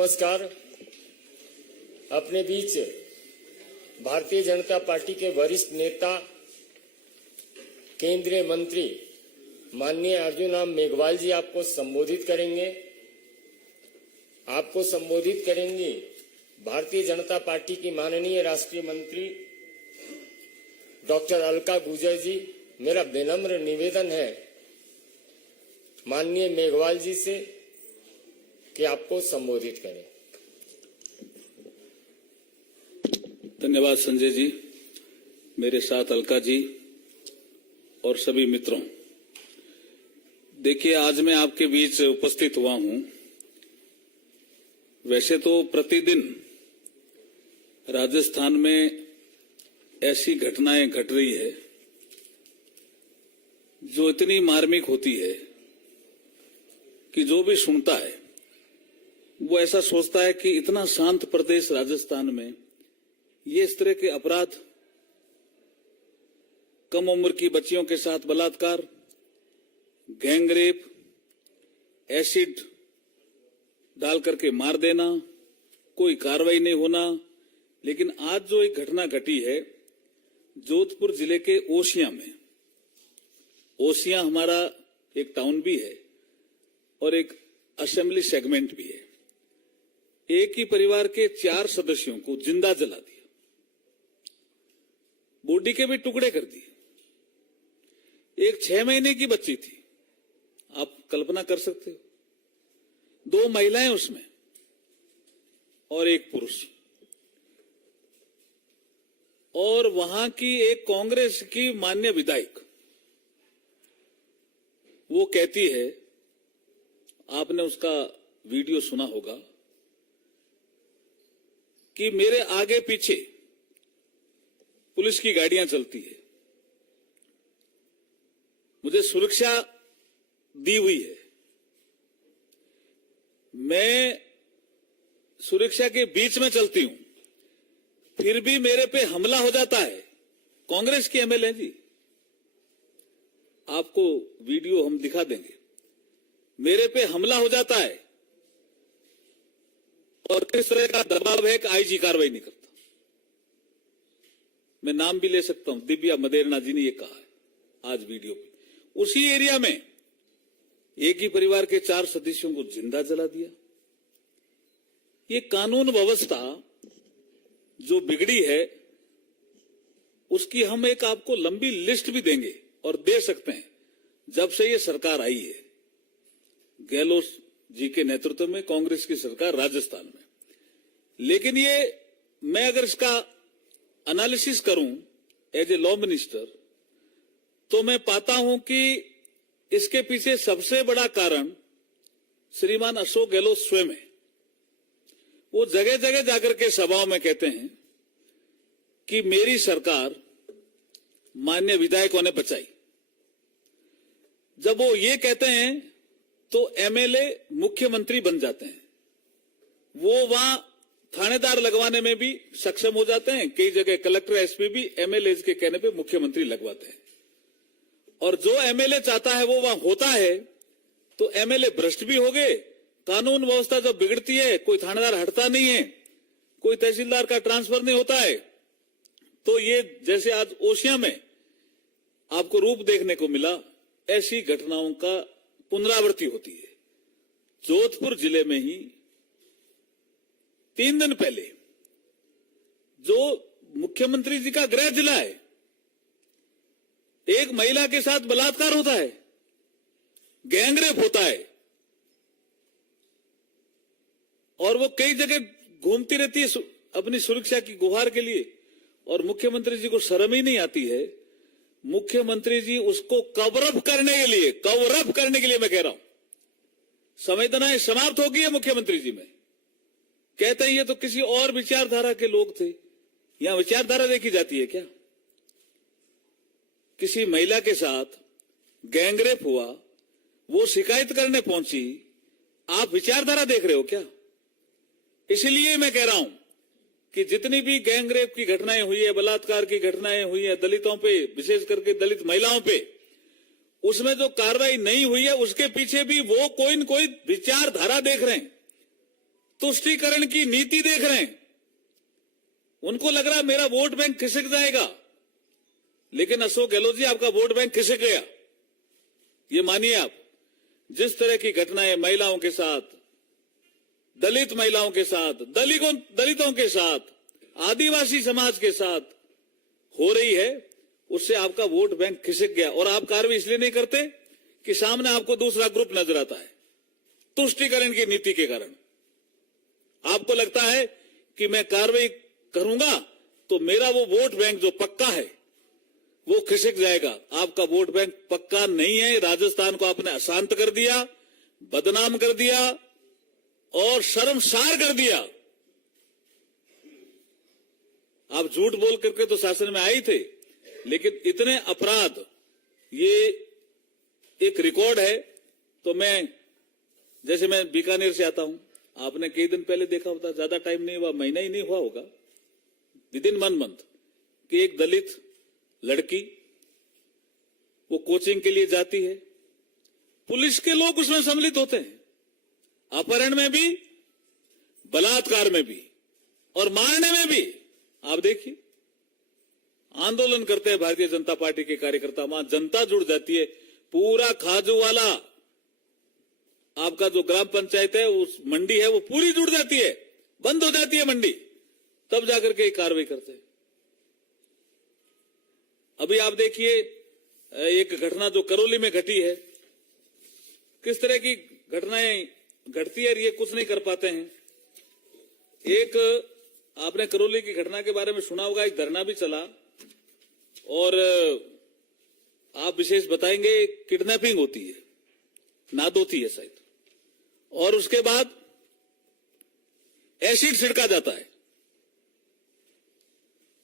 नमस्कार। अपने बीच भारतीय जनता पार्टी के वरिष्ठ नेता केंद्रीय मंत्री माननीय अर्जुन राम मेघवाल जी आपको संबोधित करेंगे। आपको संबोधित करेंगी भारतीय जनता पार्टी की माननीय राष्ट्रीय मंत्री डॉक्टर अलका गुर्जर जी। मेरा विनम्र निवेदन है माननीय मेघवाल जी से कि आपको संबोधित करें। धन्यवाद संजय जी, मेरे साथ अलका जी और सभी मित्रों। देखिए, आज मैं आपके बीच उपस्थित हुआ हूं। वैसे तो प्रतिदिन राजस्थान में ऐसी घटनाएं घट रही है जो इतनी मार्मिक होती है कि जो भी सुनता है वो ऐसा सोचता है कि इतना शांत प्रदेश राजस्थान में ये इस तरह के अपराध, कम उम्र की बच्चियों के साथ बलात्कार, गैंगरेप, एसिड डाल करके मार देना, कोई कार्रवाई नहीं होना। लेकिन आज जो एक घटना घटी है जोधपुर जिले के ओसियां में। ओसियां हमारा एक टाउन भी है और एक असेंबली सेगमेंट भी है। एक ही परिवार के 4 सदस्यों को जिंदा जला दिया, बॉडी के भी टुकड़े कर दिए। एक 6 महीने की बच्ची थी, आप कल्पना कर सकते हो। 2 महिलाएं उसमें और एक पुरुष। और वहां की एक कांग्रेस की मान्य विधायक वो कहती है, आपने उसका वीडियो सुना होगा, कि मेरे आगे पीछे पुलिस की गाड़ियां चलती है, मुझे सुरक्षा दी हुई है, मैं सुरक्षा के बीच में चलती हूं, फिर भी मेरे पे हमला हो जाता है। कांग्रेस की एमएलए जी, आपको वीडियो हम दिखा देंगे। मेरे पे हमला हो जाता है और किस तरह का दबाव है कि आईजी कार्रवाई नहीं करता। मैं नाम भी ले सकता हूं, दिव्या मदेरना जी ने यह कहा है आज वीडियो पे। उसी एरिया में एक ही परिवार के 4 सदस्यों को जिंदा जला दिया। ये कानून व्यवस्था जो बिगड़ी है उसकी हम एक आपको लंबी लिस्ट भी देंगे और दे सकते हैं। जब से ये सरकार आई है, गहलोत जी के नेतृत्व में कांग्रेस की सरकार राजस्थान में, लेकिन ये मैं अगर इसका एनालिसिस करूं एज ए लॉ मिनिस्टर, तो मैं पाता हूं कि इसके पीछे सबसे बड़ा कारण श्रीमान अशोक गहलोत स्वयं है। वो जगह जगह जाकर के सभाओं में कहते हैं कि मेरी सरकार मान्य विधायकों ने बचाई। जब वो ये कहते हैं तो एमएलए मुख्यमंत्री बन जाते हैं। वो वहां थानेदार लगवाने में भी सक्षम हो जाते हैं। कई जगह कलेक्टर, एसपी भी एमएलए के कहने पे मुख्यमंत्री लगवाते हैं। और जो एमएलए चाहता है वो वहां होता है। तो एमएलए भ्रष्ट भी हो गए। कानून व्यवस्था जब बिगड़ती है, कोई थानेदार हटता नहीं है, कोई तहसीलदार का ट्रांसफर नहीं होता है। तो ये जैसे आज ओसियां में आपको रूप देखने को मिला, ऐसी घटनाओं का पुनरावृत्ति होती है। जोधपुर जिले में ही 3 दिन पहले, जो मुख्यमंत्री जी का गृह जिला है, एक महिला के साथ बलात्कार होता है, गैंगरेप होता है, और वो कई जगह घूमती रहती है अपनी सुरक्षा की गुहार के लिए, और मुख्यमंत्री जी को शर्म ही नहीं आती है। मुख्यमंत्री जी उसको कवर अप करने के लिए मैं कह रहा हूं, संवेदनाएं समाप्त हो गई है मुख्यमंत्री जी में। कहते हैं ये तो किसी और विचारधारा के लोग थे। यहां विचारधारा देखी जाती है क्या? किसी महिला के साथ गैंगरेप हुआ, वो शिकायत करने पहुंची, आप विचारधारा देख रहे हो क्या? इसलिए मैं कह रहा हूं कि जितनी भी गैंगरेप की घटनाएं हुई है, बलात्कार की घटनाएं हुई है दलितों पे, विशेष करके दलित महिलाओं पे, उसमें जो कार्रवाई नहीं हुई है उसके पीछे भी वो कोई न कोई विचारधारा देख रहे हैं। तुष्टीकरण की नीति देख रहे हैं। उनको लग रहा है मेरा वोट बैंक खिसक जाएगा, लेकिन अशोक गहलोत जी आपका वोट बैंक खिसक गया। ये मानिए आप, जिस तरह की घटनाएं महिलाओं के साथ, दलित महिलाओं के साथ, दलितों के साथ, आदिवासी समाज के साथ हो रही है, उससे आपका वोट बैंक खिसक गया। और आप कार्रवाई इसलिए नहीं करते कि सामने आपको दूसरा ग्रुप नजर आता है। तुष्टीकरण की नीति के कारण आपको लगता है कि मैं कार्रवाई करूंगा तो मेरा वो वोट बैंक जो पक्का है वो खिसक जाएगा। आपका वोट बैंक पक्का नहीं है। राजस्थान को आपने अशांत कर दिया, बदनाम कर दिया और शर्मसार कर दिया। आप झूठ बोल करके तो शासन में आए थे, लेकिन इतने अपराध, ये एक रिकॉर्ड है। तो जैसे मैं बीकानेर से आता हूं, आपने कई दिन पहले देखा होता, ज्यादा टाइम नहीं हुआ, महीना ही नहीं हुआ होगा, विद इन 1 मंथ, कि एक दलित लड़की वो कोचिंग के लिए जाती है, पुलिस के लोग उसमें सम्मिलित होते हैं, अपहरण में भी, बलात्कार में भी और मारने में भी। आप देखिए, आंदोलन करते हैं भारतीय जनता पार्टी के कार्यकर्ता, वहां जनता जुड़ जाती है। पूरा खाजूवाला आपका जो ग्राम पंचायत है, उस मंडी है, वो पूरी जुड़ जाती है, बंद हो जाती है मंडी, तब जाकर के कार्रवाई करते हैं। अभी आप देखिए एक घटना जो करौली में घटी है, किस तरह की घटनाएं घटती है, ये कुछ नहीं कर पाते हैं। एक आपने करौली की घटना के बारे में सुना होगा, एक धरना भी चला और आप विशेष बताएंगे, किडनैपिंग होती है, नादोती है शायद, और उसके बाद एसिड छिड़का जाता है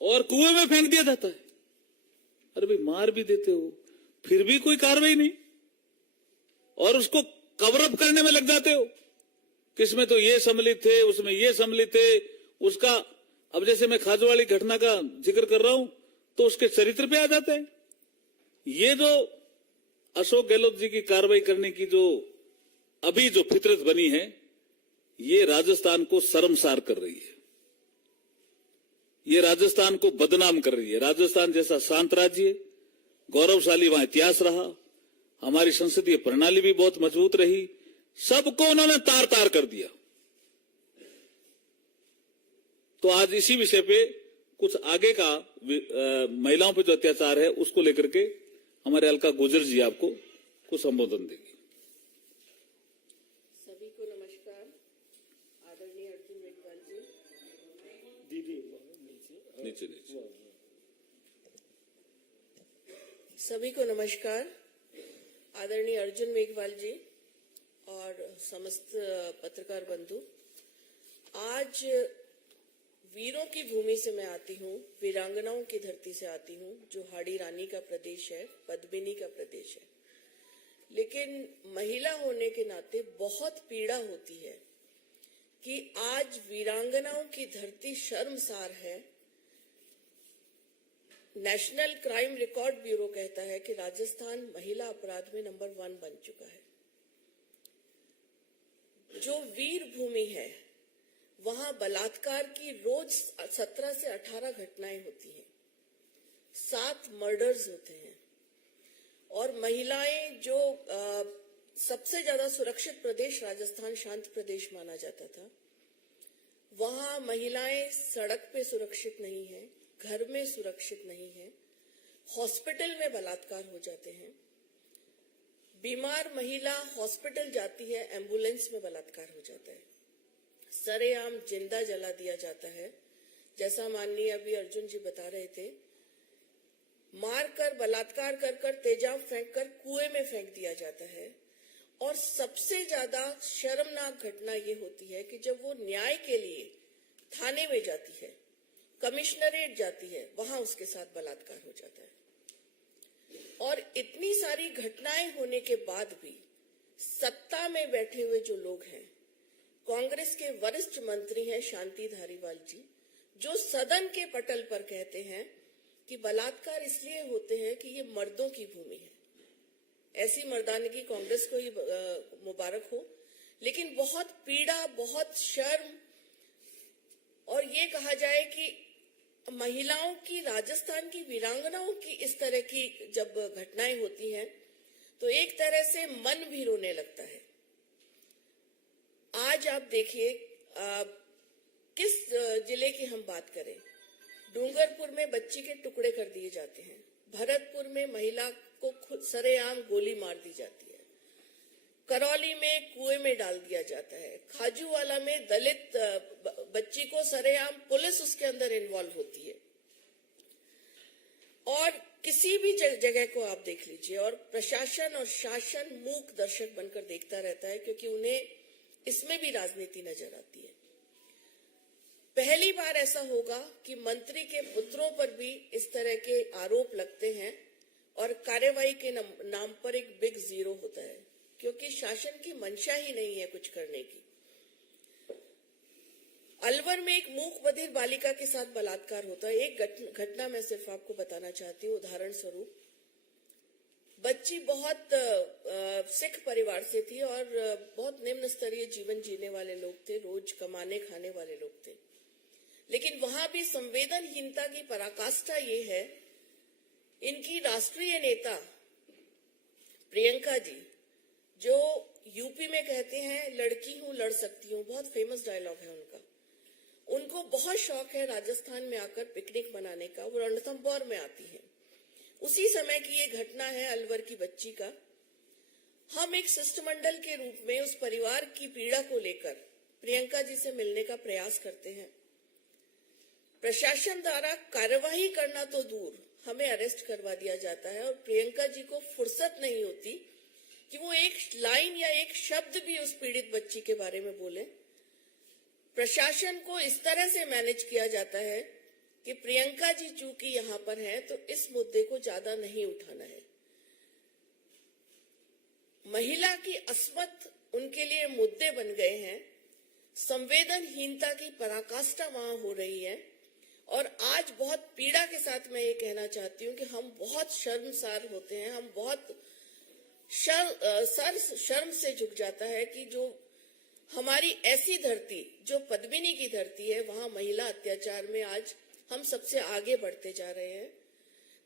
और कुएं में फेंक दिया जाता है। अरे भाई, मार भी देते हो, फिर भी कोई कार्रवाई नहीं, और उसको कवर अप करने में लग जाते हो, किसमें तो ये सम्मिलित थे, उसमें ये सम्मिलित थे, उसका। अब जैसे मैं खाजूवाली घटना का जिक्र कर रहा हूं तो उसके चरित्र पे आ जाते हैं। ये जो अशोक गहलोत जी की कार्रवाई करने की जो अभी जो फितरत बनी है, ये राजस्थान को शर्मसार कर रही है, ये राजस्थान को बदनाम कर रही है। राजस्थान जैसा शांत राज्य, गौरवशाली वहां इतिहास रहा, हमारी संसदीय प्रणाली भी बहुत मजबूत रही, सबको उन्होंने तार तार कर दिया। तो आज इसी विषय पे कुछ आगे का महिलाओं पे जो अत्याचार है उसको लेकर के हमारे अलका गुर्जर जी आपको कुछ संबोधन देंगे। सभी को नमस्कार। आदरणीय अर्जुन मेघवाल जी, दीदी नीचे नीचे सभी को नमस्कार। आदरणीय अर्जुन मेघवाल जी और समस्त पत्रकार बंधु, आज वीरों की भूमि से मैं आती हूँ, वीरांगनाओं की धरती से आती हूँ, जो हाड़ी रानी का प्रदेश है, पद्मिनी का प्रदेश है। लेकिन महिला होने के नाते बहुत पीड़ा होती है कि आज वीरांगनाओं की धरती शर्मसार है। नेशनल क्राइम रिकॉर्ड ब्यूरो कहता है कि राजस्थान महिला अपराध में नंबर 1 बन चुका है। जो वीर भूमि है, वहां बलात्कार की रोज 17 से 18 घटनाएं होती हैं, 7 मर्डर्स होते हैं, और महिलाएं जो सबसे ज्यादा सुरक्षित प्रदेश राजस्थान शांत प्रदेश माना जाता था, वहां महिलाएं सड़क पे सुरक्षित नहीं है, घर में सुरक्षित नहीं है, हॉस्पिटल में बलात्कार हो जाते हैं। बीमार महिला हॉस्पिटल जाती है, एम्बुलेंस में बलात्कार हो जाता है, सरेआम जिंदा जला दिया जाता है। जैसा माननीय अभी अर्जुन जी बता रहे थे, मारकर बलात्कार कर तेजाब फेंक कर कुएं में फेंक दिया जाता है। और सबसे ज्यादा शर्मनाक घटना ये होती है कि जब वो न्याय के लिए थाने में जाती है, कमिश्नरेट जाती है, वहां उसके साथ बलात्कार हो जाता है। और इतनी सारी घटनाएं होने के बाद भी सत्ता में बैठे हुए जो लोग हैं, कांग्रेस के वरिष्ठ मंत्री हैं शांति धारीवाल जी, जो सदन के पटल पर कहते हैं कि बलात्कार इसलिए होते हैं कि ये मर्दों की भूमि है। ऐसी मर्दानगी कांग्रेस को ही मुबारक हो, लेकिन बहुत पीड़ा, बहुत शर्म, और ये कहा जाए कि महिलाओं की, राजस्थान की वीरांगनाओं की इस तरह की जब घटनाएं होती हैं तो एक तरह से मन भी रोने लगता है। आज आप देखिए, किस जिले की हम बात करें, डूंगरपुर में बच्ची के टुकड़े कर दिए जाते हैं, भरतपुर में महिला को सरेआम गोली मार दी जाती है, करौली में कुएं में डाल दिया जाता है, खाजूवाला में दलित बच्ची को सरेआम पुलिस उसके अंदर इन्वॉल्व होती है। और किसी भी जगह को आप देख लीजिए और प्रशासन और शासन मूक दर्शक बनकर देखता रहता है, क्योंकि उन्हें इसमें भी राजनीति नजर आती है। पहली बार ऐसा होगा कि मंत्री के पुत्रों पर भी इस तरह के आरोप लगते हैं और कार्यवाही के नाम पर एक बिग जीरो होता है, क्योंकि शासन की मंशा ही नहीं है कुछ करने की। अलवर में एक मूक बधिर बालिका के साथ बलात्कार होता है। एक घटना मैं सिर्फ आपको बताना चाहती हूँ उदाहरण स्वरूप। बच्ची बहुत सिख परिवार से थी और बहुत निम्न स्तरीय जीवन जीने वाले लोग थे, रोज कमाने खाने वाले लोग थे, लेकिन वहां भी संवेदनहीनता की पराकाष्ठा ये है, इनकी राष्ट्रीय नेता प्रियंका जी, जो यूपी में कहते हैं लड़की हूं लड़ सकती हूं, बहुत फेमस डायलॉग है उनका, उनको बहुत शौक है राजस्थान में आकर पिकनिक मनाने का। वो रणथंभौर में आती हैं। उसी समय की ये घटना है अलवर की बच्ची का। हम एक शिष्टमंडल के रूप में उस परिवार की पीड़ा को लेकर प्रियंका जी से मिलने का प्रयास करते हैं। प्रशासन द्वारा कार्यवाही करना तो दूर, हमें अरेस्ट करवा दिया जाता है और प्रियंका जी को फुर्सत नहीं होती कि वो एक लाइन या एक शब्द भी उस पीड़ित बच्ची के बारे में बोले। प्रशासन को इस तरह से मैनेज किया जाता है कि प्रियंका जी चूंकि यहां पर हैं तो इस मुद्दे को ज्यादा नहीं उठाना है। महिला की अस्मत उनके लिए मुद्दे बन गए हैं, संवेदनहीनता की पराकाष्ठा वहां हो रही है। और आज बहुत पीड़ा के साथ मैं ये कहना चाहती हूँ कि हम बहुत शर्मसार होते हैं, हम बहुत शर्म से झुक जाता है कि जो हमारी ऐसी धरती, जो पद्मिनी की धरती है, वहां महिला अत्याचार में आज हम सबसे आगे बढ़ते जा रहे हैं।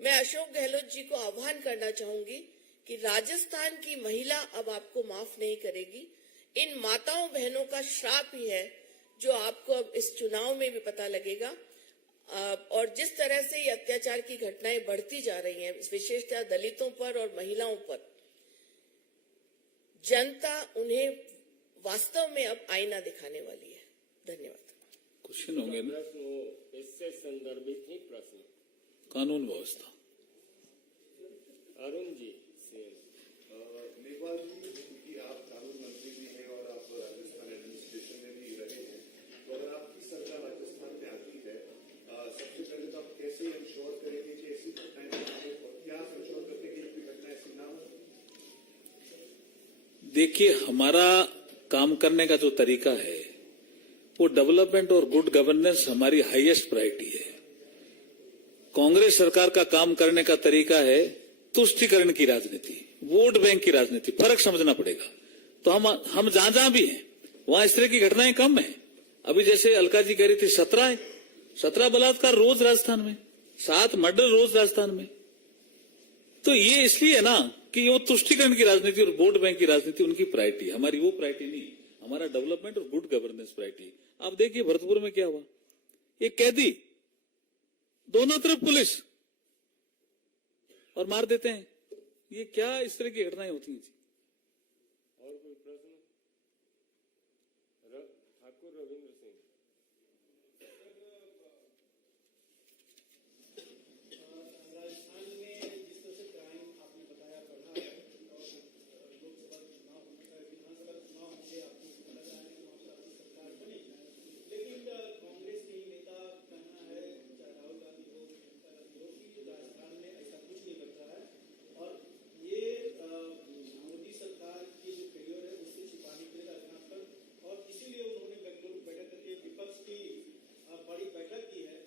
मैं अशोक गहलोत जी को आह्वान करना चाहूंगी कि राजस्थान की महिला अब आपको माफ नहीं करेगी। इन माताओं बहनों का श्राप ही है जो आपको अब इस चुनाव में भी पता लगेगा। और जिस तरह से ये अत्याचार की घटनाएं बढ़ती जा रही हैं, विशेषतः दलितों पर और महिलाओं पर, जनता उन्हें वास्तव में अब आईना दिखाने वाली है। धन्यवाद। क्वेश्चन होंगे ना? प्रश्न इससे संदर्भित ही प्रश्न। कानून व्यवस्था। अरुण जी मेघवाल जी, क्योंकि आप कानून मंत्री भी हैं और आप राजस्थान एडमिनिस्ट्रेशन में भी रहे हैं, तो अगर आपकी सरकार राजस्थान में आती है, सबसे पहले तो आप कैसे इंश्योर करेंगे कि ऐसी घटनाएं न हो, और क्या इंश्योर करते हैं कि कोई घटना ऐसी ना हो? देखिए, हमारा काम करने का जो तरीका है वो डेवलपमेंट और गुड गवर्नेंस हमारी हाईएस्ट प्रायोरिटी है। कांग्रेस सरकार का काम करने का तरीका है तुष्टीकरण की राजनीति, वोट बैंक की राजनीति। फर्क समझना पड़ेगा। तो हम जहां जहां भी हैं वहां इस तरह की घटनाएं कम है। अभी जैसे अलका जी कह रही थी 17 बलात्कार रोज राजस्थान में, 7 मर्डर रोज राजस्थान में। तो ये इसलिए ना कि वो तुष्टीकरण की राजनीति और वोट बैंक की राजनीति उनकी प्रायोरिटी है, हमारी वो प्रायोरिटी नहीं। हमारा डेवलपमेंट और गुड गवर्नेंस प्रायोरिटी। आप देखिए भरतपुर में क्या हुआ, एक कैदी, दोनों तरफ पुलिस, और मार देते हैं। ये क्या इस तरह की घटनाएं होती हैं जी? और कोई प्रश्न? ठाकुर रविंद्र सिंह। राजस्थान में जिस तरह से क्राइम आपने बताया बढ़ा है और लोकसभा चुनाव विधानसभा चुनाव होंगे, आपको लग रहा है कि वहाँ पर आपकी सरकार बनी, लेकिन कांग्रेस के ही नेता कहना है, चाहे राहुल गांधी हो, कि राजस्थान में ऐसा कुछ नहीं बच रहा है और ये मोदी सरकार की जो फेलियर है उससे छिपाने के लिए राजनाथ पर, और इसीलिए उन्होंने बेंगलुरु बैठक करके विपक्ष की बड़ी बैठक की है,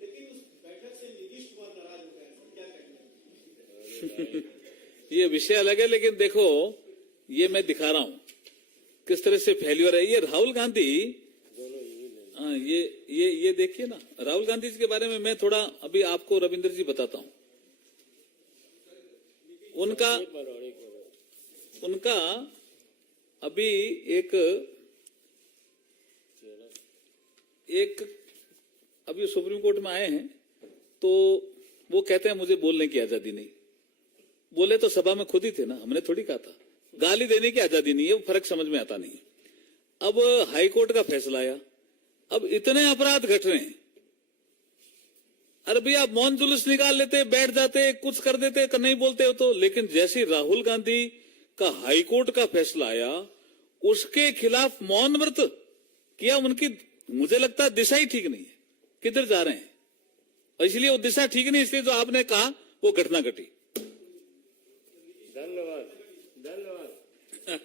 लेकिन उस बैठक से नीतीश कुमार नाराज हो गए हैं। क्या कहना है? ये विषय अलग है, लेकिन देखो ये मैं दिखा रहा हूं किस तरह से फेल्यूर है। ये राहुल गांधी, हाँ, ये देखिए ना, राहुल गांधी जी के बारे में मैं थोड़ा अभी आपको रविंद्र जी बताता हूं। उनका अभी एक अभी सुप्रीम कोर्ट में आए हैं, तो वो कहते हैं मुझे बोलने की आजादी नहीं। बोले तो सभा में खुद ही थे ना, हमने थोड़ी कहा था। गाली देने की आजादी नहीं है, वो फर्क समझ में आता नहीं। अब हाई कोर्ट का फैसला आया, अब इतने अपराध घट रहे हैं। अरे भैया, आप मौन जुलूस निकाल लेते, बैठ जाते, कुछ कर देते, नहीं बोलते हो तो। लेकिन जैसे राहुल गांधी का हाई कोर्ट का फैसला आया, उसके खिलाफ मौन व्रत किया। उनकी मुझे लगता है दिशा ही ठीक नहीं है, किधर जा रहे हैं। और इसलिए वो दिशा ठीक नहीं, इसलिए जो आपने कहा वो घटना घटी।